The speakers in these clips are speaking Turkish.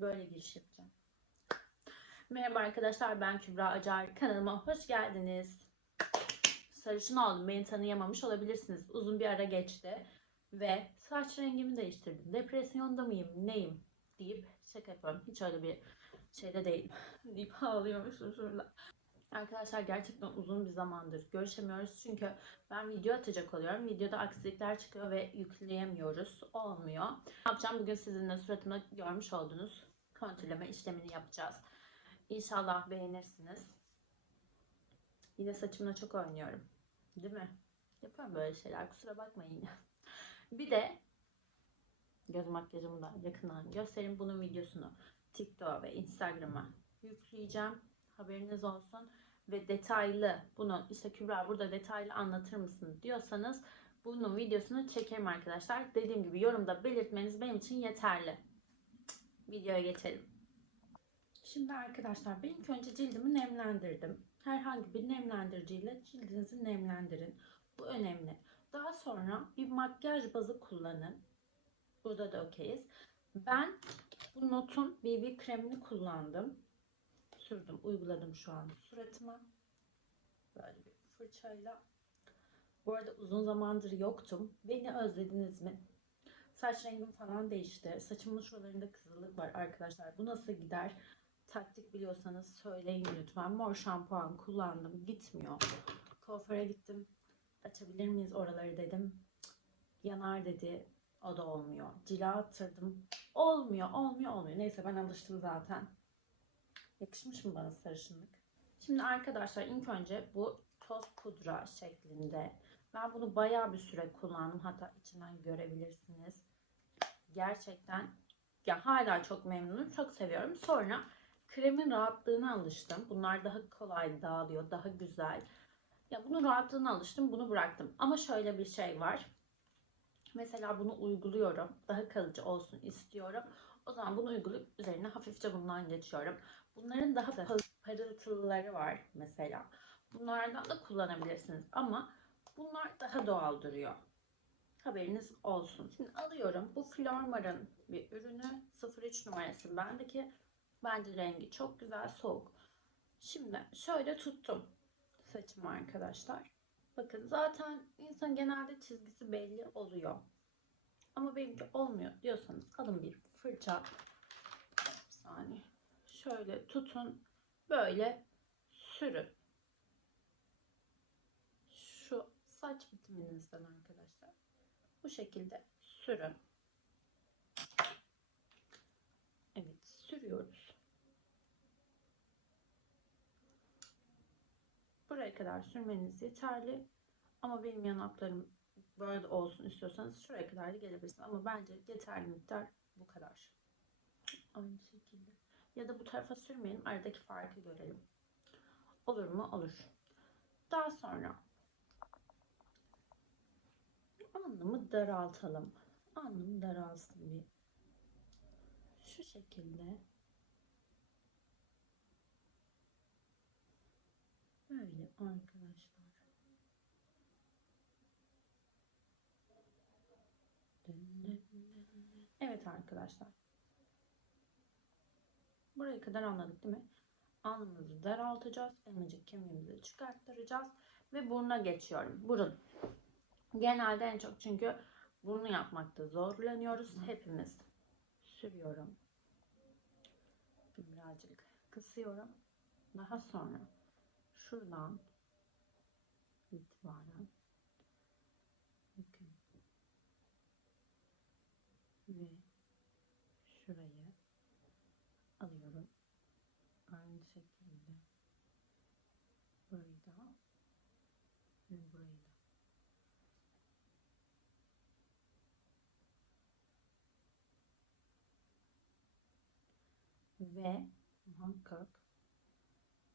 Böyle giriş yapacağım. Merhaba arkadaşlar ben Kübra Acar. Kanalıma hoş geldiniz. Sarışın oldum. Beni tanıyamamış olabilirsiniz. Uzun bir ara geçti. Ve saç rengimi değiştirdim. Depresyonda mıyım? Neyim? Deyip şaka yapıyorum. Hiç öyle bir şeyde değilim. deyip ağlıyormuşum şurada. Arkadaşlar gerçekten uzun bir zamandır görüşemiyoruz. Çünkü ben video atacak oluyorum. Videoda aksilikler çıkıyor ve yükleyemiyoruz. Olmuyor. Ne yapacağım? Bugün sizinle suratımda görmüş olduğunuz kontrolleme işlemini yapacağız. İnşallah beğenirsiniz. Yine saçımla çok oynuyorum. Değil mi? Yapıyorum böyle şeyler. Kusura bakmayın. Bir de göz makyajımı da yakından göstereyim. Bunun videosunu TikTok'a ve Instagram'a yükleyeceğim. Haberiniz olsun. Ve detaylı bunu işte Kübra burada detaylı anlatır mısın diyorsanız bunun videosunu çekerim arkadaşlar. Dediğim gibi yorumda belirtmeniz benim için yeterli. Videoya geçelim. Şimdi arkadaşlar ben ilk önce cildimi nemlendirdim. Herhangi bir nemlendiriciyle cildinizi nemlendirin. Bu önemli. Daha sonra bir makyaj bazı kullanın. Burada da okeyiz. Ben bu Not'un BB kremini kullandım. Sürdüm, uyguladım şu an suratıma. Böyle bir fırçayla. Bu arada uzun zamandır yoktum. Beni özlediniz mi? Saç rengim falan değişti. Saçımın şuralarında kızılık var arkadaşlar. Bu nasıl gider? Taktik biliyorsanız söyleyin lütfen. Mor şampuan kullandım. Gitmiyor. Kuaföre gittim. Açabilir miyiz oraları dedim. Yanar dedi. O da olmuyor. Cila attırdım. Olmuyor, olmuyor, olmuyor. Neyse ben alıştım zaten. Yakışmış mı bana sarışınlık? Şimdi arkadaşlar ilk önce bu toz pudra şeklinde. Ben bunu bayağı bir süre kullandım. Hatta içinden görebilirsiniz. Gerçekten ya hala çok memnunum. Çok seviyorum. Sonra kremin rahatlığına alıştım. Bunlar daha kolay dağılıyor. Daha güzel. Ya bunun rahatlığına alıştım. Bunu bıraktım. Ama şöyle bir şey var. Mesela bunu uyguluyorum. Daha kalıcı olsun istiyorum. O zaman bunu uygulayıp üzerine hafifçe bundan geçiyorum. Bunların daha pa- parıltılıları var mesela. Bunlardan da kullanabilirsiniz ama bunlar daha doğal duruyor. Haberiniz olsun. Şimdi alıyorum. Bu Flormar'ın bir ürünü. 03 numarası bendeki. Bence rengi çok güzel soğuk. Şimdi şöyle tuttum saçımı arkadaşlar. Bakın zaten insan genelde çizgisi belli oluyor. Ama benimki olmuyor diyorsanız alın bir fırça. Bir saniye. Şöyle tutun. Böyle sürün. Şu saç bitiminizden arkadaşlar. Bu şekilde sürün. Evet sürüyoruz. Buraya kadar sürmeniz yeterli. Ama benim yanaklarım böyle olsun istiyorsanız şuraya kadar da gelebilirsiniz. Ama bence yeterli miktar bu kadar. Aynı şekilde. Ya da bu tarafa sürmeyelim. Aradaki farkı görelim. Olur mu? Olur. Daha sonra alnımı daraltalım. Alnım daralsın bir. Şu şekilde. Böyle arkadaşlar. Evet arkadaşlar. Buraya kadar anladık değil mi? Alnımızı daraltacağız. Elmacık kemiğimizi çıkarttıracağız. Ve buruna geçiyorum. Burun. Genelde en çok çünkü burnu yapmakta zorlanıyoruz. Hepimiz. Sürüyorum. Birazcık kısıyorum. Daha sonra şuradan itibaren bakın ve şurayı alıyorum. Aynı şekilde burayı da ve burayı da. Ve muhakkak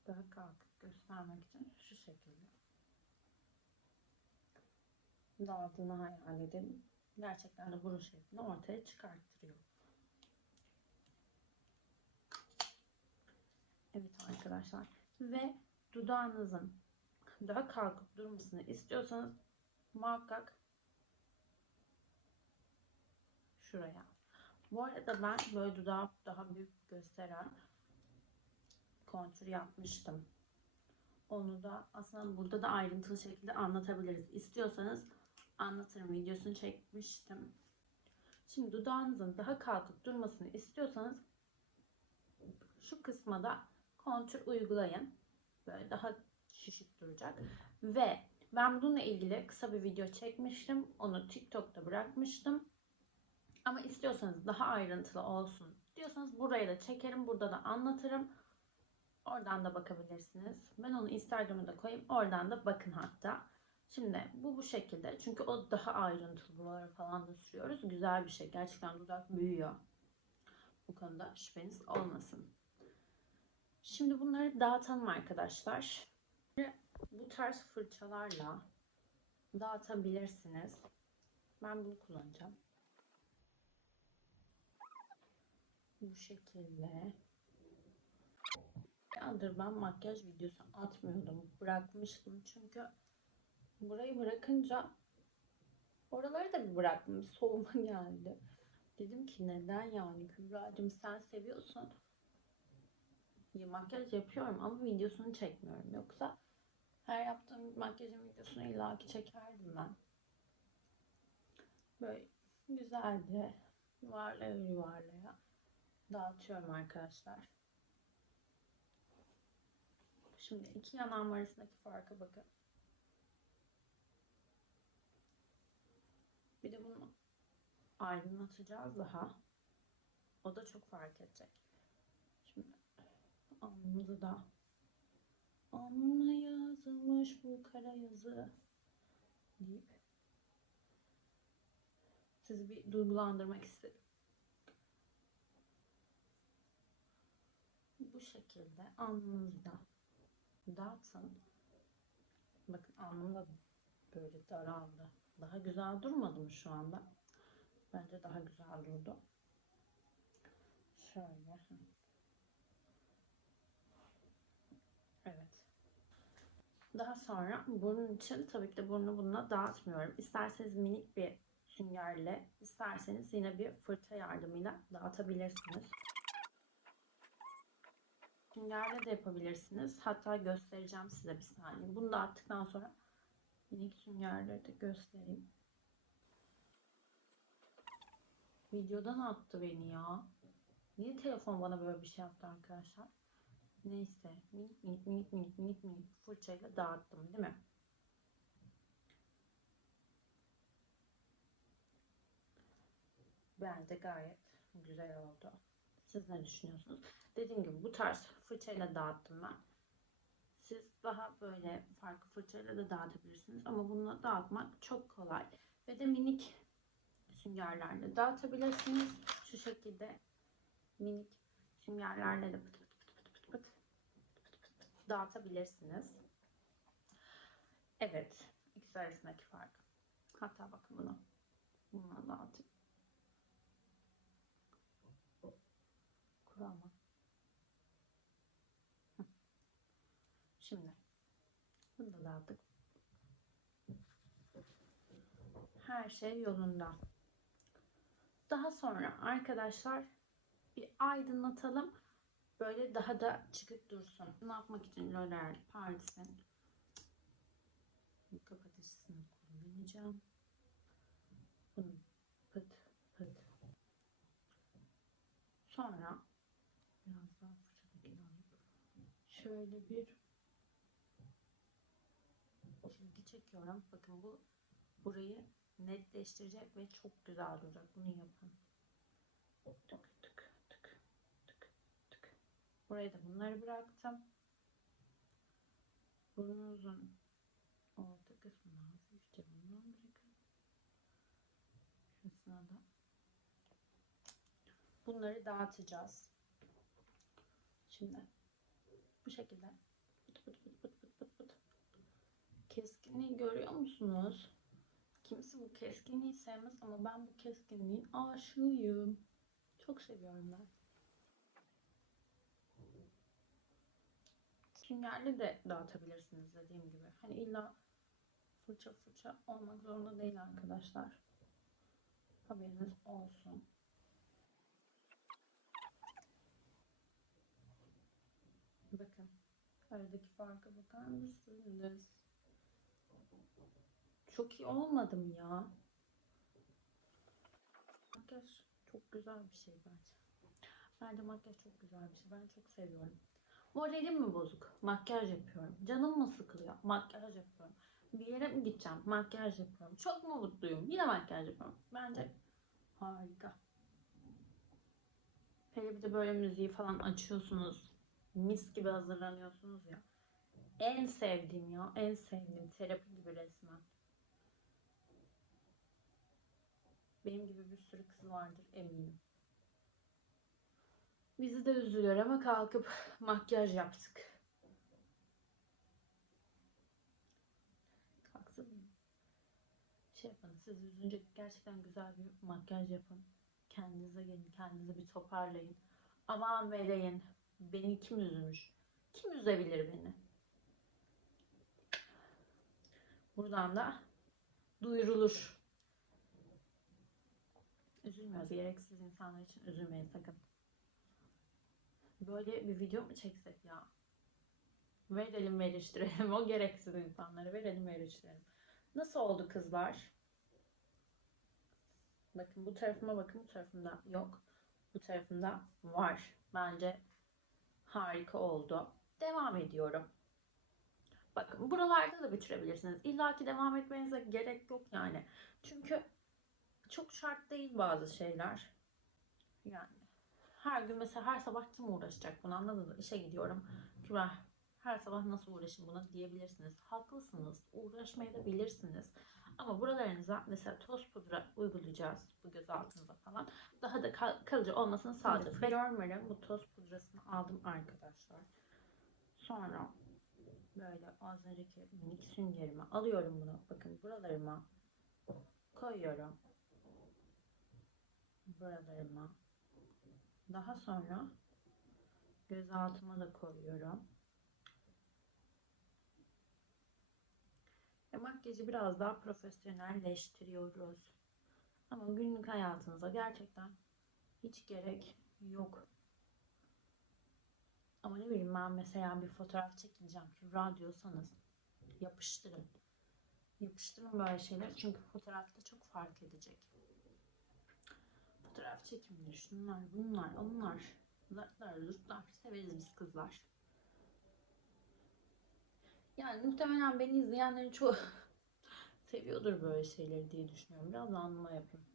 daha kalkıp göstermek için şu şekilde dağıldığını hayal edin. Gerçekten de burun şeklini ortaya çıkarttırıyor. Evet arkadaşlar. Ve dudağınızın daha kalkıp durmasını istiyorsanız muhakkak şuraya. Bu arada ben böyle dudağı daha büyük gösteren kontür yapmıştım. Onu da aslında burada da ayrıntılı şekilde anlatabiliriz. İstiyorsanız anlatırım. Videosunu çekmiştim. Şimdi dudağınızın daha kalkıp durmasını istiyorsanız şu kısma da kontür uygulayın. Böyle daha şişik duracak. Ve ben bununla ilgili kısa bir video çekmiştim. Onu TikTok'ta bırakmıştım. Ama istiyorsanız daha ayrıntılı olsun diyorsanız buraya da çekerim. Burada da anlatırım. Oradan da bakabilirsiniz. Ben onu Instagram'a da koyayım. Oradan da bakın hatta. Şimdi bu bu şekilde. Çünkü o daha ayrıntılı buralara falan da sürüyoruz. Güzel bir şey. Gerçekten dudak büyüyor. Bu konuda şüpheniz olmasın. Şimdi bunları dağıtalım arkadaşlar. Bu tarz fırçalarla dağıtabilirsiniz. Ben bunu kullanacağım. Bu şekilde. Yıldır ben makyaj videosu atmıyordum. Bırakmıştım çünkü burayı bırakınca oraları da bir bıraktım. Soğuma geldi. Dedim ki neden yani Kübra'cığım sen seviyorsun. Ya makyaj yapıyorum ama videosunu çekmiyorum. Yoksa her yaptığım makyajın videosunu illaki çekerdim ben. Böyle güzeldi. Yuvarlaya yuvarlaya dağıtıyorum arkadaşlar. Şimdi iki yanağım arasındaki farka bakın. Bir de bunu aydınlatacağız daha. O da çok fark edecek. Alnımızı da alnıma yazılmış bu kara yazı deyip sizi bir duygulandırmak istedim. Bu şekilde alnınızda dağıtın. Bakın alnım da böyle daraldı. Daha güzel durmadı mı şu anda? Bence daha güzel durdu. Şöyle. Evet. Daha sonra burnun için tabii ki de burnu bununla dağıtmıyorum. İsterseniz minik bir süngerle, isterseniz yine bir fırça yardımıyla dağıtabilirsiniz. Süngerle de yapabilirsiniz. Hatta göstereceğim size bir saniye. Bunu da attıktan sonra minik süngerleri de göstereyim. Videodan attı beni ya. Niye telefon bana böyle bir şey yaptı arkadaşlar? Neyse minik minik minik minik minik minik fırçayla dağıttım değil mi? Bence gayet güzel oldu. Siz ne düşünüyorsunuz? Dediğim gibi bu tarz fırçayla dağıttım ben. Siz daha böyle farklı fırçayla da dağıtabilirsiniz. Ama bununla dağıtmak çok kolay. Ve de minik süngerlerle dağıtabilirsiniz. Şu şekilde minik süngerlerle de pıt pıt pıt pıt pıt pıt dağıtabilirsiniz. Evet. İkisi arasındaki fark. Hatta bakın bunu. Bununla dağıtayım. Kurama. Şimdi bunu da dağıttık. Her şey yolunda. Daha sonra arkadaşlar bir aydınlatalım. Böyle daha da çıkık dursun. Ne yapmak için L'Oreal Paris'in kapatıcısını kullanacağım. Bunu pıt pıt. Sonra biraz daha fırçadakini alıp şöyle bir çizgi çekiyorum. Bakın bu burayı netleştirecek ve çok güzel duracak. Bunu yapın. Tık tık. Buraya da bunları bıraktım. Burnunuzun orta kısmını hafifçe bundan bırakın. Şurasına da bunları dağıtacağız. Şimdi bu şekilde pıt pıt pıt pıt pıt pıt pıt. Keskinliği görüyor musunuz? Kimisi bu keskinliği sevmez ama ben bu keskinliğin aşığıyım. Çok seviyorum ben. süngerli de dağıtabilirsiniz dediğim gibi. Hani illa fırça fırça olmak zorunda değil arkadaşlar. Haberiniz olsun. Bakın. Aradaki farka bakar mısınız? Çok iyi olmadım ya. Makyaj çok güzel bir şey bence. Bence makyaj çok güzel bir şey. Ben çok seviyorum. Moralim mi bozuk? Makyaj yapıyorum. Canım mı sıkılıyor? Makyaj yapıyorum. Bir yere mi gideceğim? Makyaj yapıyorum. Çok mu mutluyum? Yine makyaj yapıyorum. Bence harika. Hele bir de böyle müziği falan açıyorsunuz. Mis gibi hazırlanıyorsunuz ya. En sevdiğim ya. En sevdiğim. Terapi gibi resmen. Benim gibi bir sürü kız vardır eminim. Bizi de üzülür ama kalkıp makyaj yaptık. Kalksın şey yapın. Siz üzünce gerçekten güzel bir makyaj yapın. Kendinize gelin. Kendinizi bir toparlayın. Aman meleğin. Beni kim üzmüş? Kim üzebilir beni? Buradan da duyurulur. Üzülmüyoruz. Gereksiz insanlar için üzülmeyin sakın. Böyle bir video mu çeksek ya? Verelim ve. O gereksiz insanları verelim ve. Nasıl oldu kızlar? Bakın bu tarafıma bakın bu tarafımda yok. Bu tarafımda var. Bence harika oldu. Devam ediyorum. Bakın buralarda da bitirebilirsiniz. İlla ki devam etmenize gerek yok yani. Çünkü çok şart değil bazı şeyler. Yani her gün mesela her sabah kim uğraşacak bunu anladınız mı? İşe gidiyorum. Kübra her sabah nasıl uğraşayım buna diyebilirsiniz. Haklısınız. Uğraşmayı da bilirsiniz. Ama buralarınıza mesela toz pudra uygulayacağız bu göz altınıza falan. Daha da kal- kalıcı olmasını sağlayacağız. Ben Dormer'ın bu toz pudrasını aldım arkadaşlar. Sonra böyle az önceki minik süngerimi alıyorum bunu. Bakın buralarıma koyuyorum. Buralarıma. Daha sonra göz altıma da koyuyorum. Ve makyajı biraz daha profesyonelleştiriyoruz. Ama günlük hayatınıza gerçekten hiç gerek yok. Ama ne bileyim ben mesela bir fotoğraf çekeceğim Kübra diyorsanız yapıştırın. Yapıştırın böyle şeyler çünkü fotoğrafta çok fark edecek. Fotoğraf çekimleri şunlar bunlar onlar. Zartlar zurtlar severiz biz kızlar. Yani muhtemelen beni izleyenlerin çoğu seviyordur böyle şeyleri diye düşünüyorum. Biraz anlama yapayım.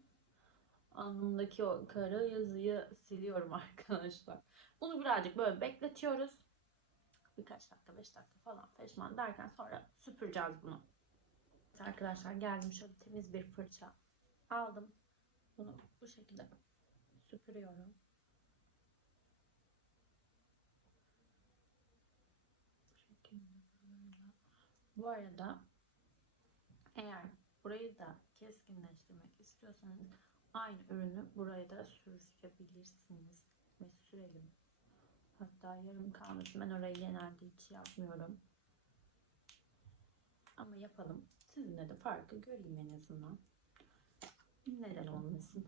Alnımdaki o kara yazıyı siliyorum arkadaşlar. Bunu birazcık böyle bekletiyoruz. Birkaç dakika, beş dakika falan peşman derken sonra süpüreceğiz bunu. Arkadaşlar geldim şöyle temiz bir fırça aldım. Bunu bu şekilde süpürüyorum. Bu arada eğer burayı da keskinleştirmek istiyorsanız aynı ürünü buraya da sürebilirsiniz. Ve sürelim. Hatta yarım kalmasın. Ben orayı genelde hiç yapmıyorum. Ama yapalım. Sizinle de farkı göreyim en azından. Neden olmasın?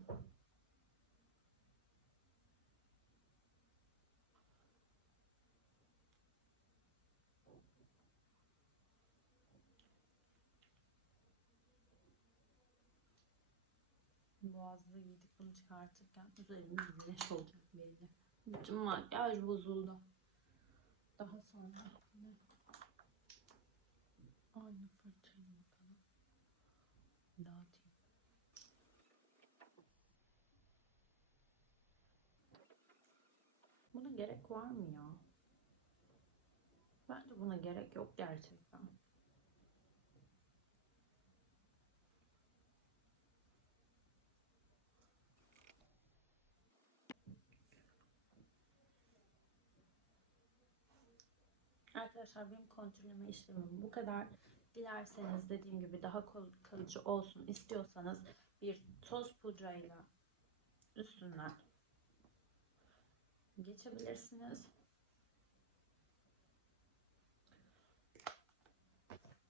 Boğazda yedik bunu çıkartırken üzerinde güneş olacak belli. Bütün makyaj bozuldu. Daha sonra aynı fırçayla bakalım. Dağıtayım. Buna gerek var mı ya? Bence buna gerek yok gerçekten. Arkadaşlar benim kontrolleme işlemim bu kadar. Dilerseniz dediğim gibi daha kalıcı olsun istiyorsanız bir toz pudrayla üstünden geçebilirsiniz.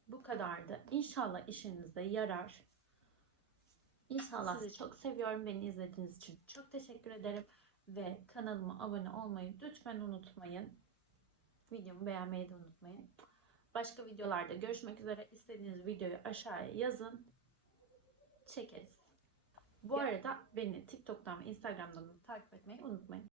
Bu kadardı. İnşallah işinizde yarar. İnşallah sizi çok seviyorum. Beni izlediğiniz için çok teşekkür ederim. Ve kanalıma abone olmayı lütfen unutmayın. Videomu beğenmeyi de unutmayın. Başka videolarda görüşmek üzere. İstediğiniz videoyu aşağıya yazın. Çekeriz. Bu arada beni TikTok'tan ve Instagram'dan da takip etmeyi unutmayın.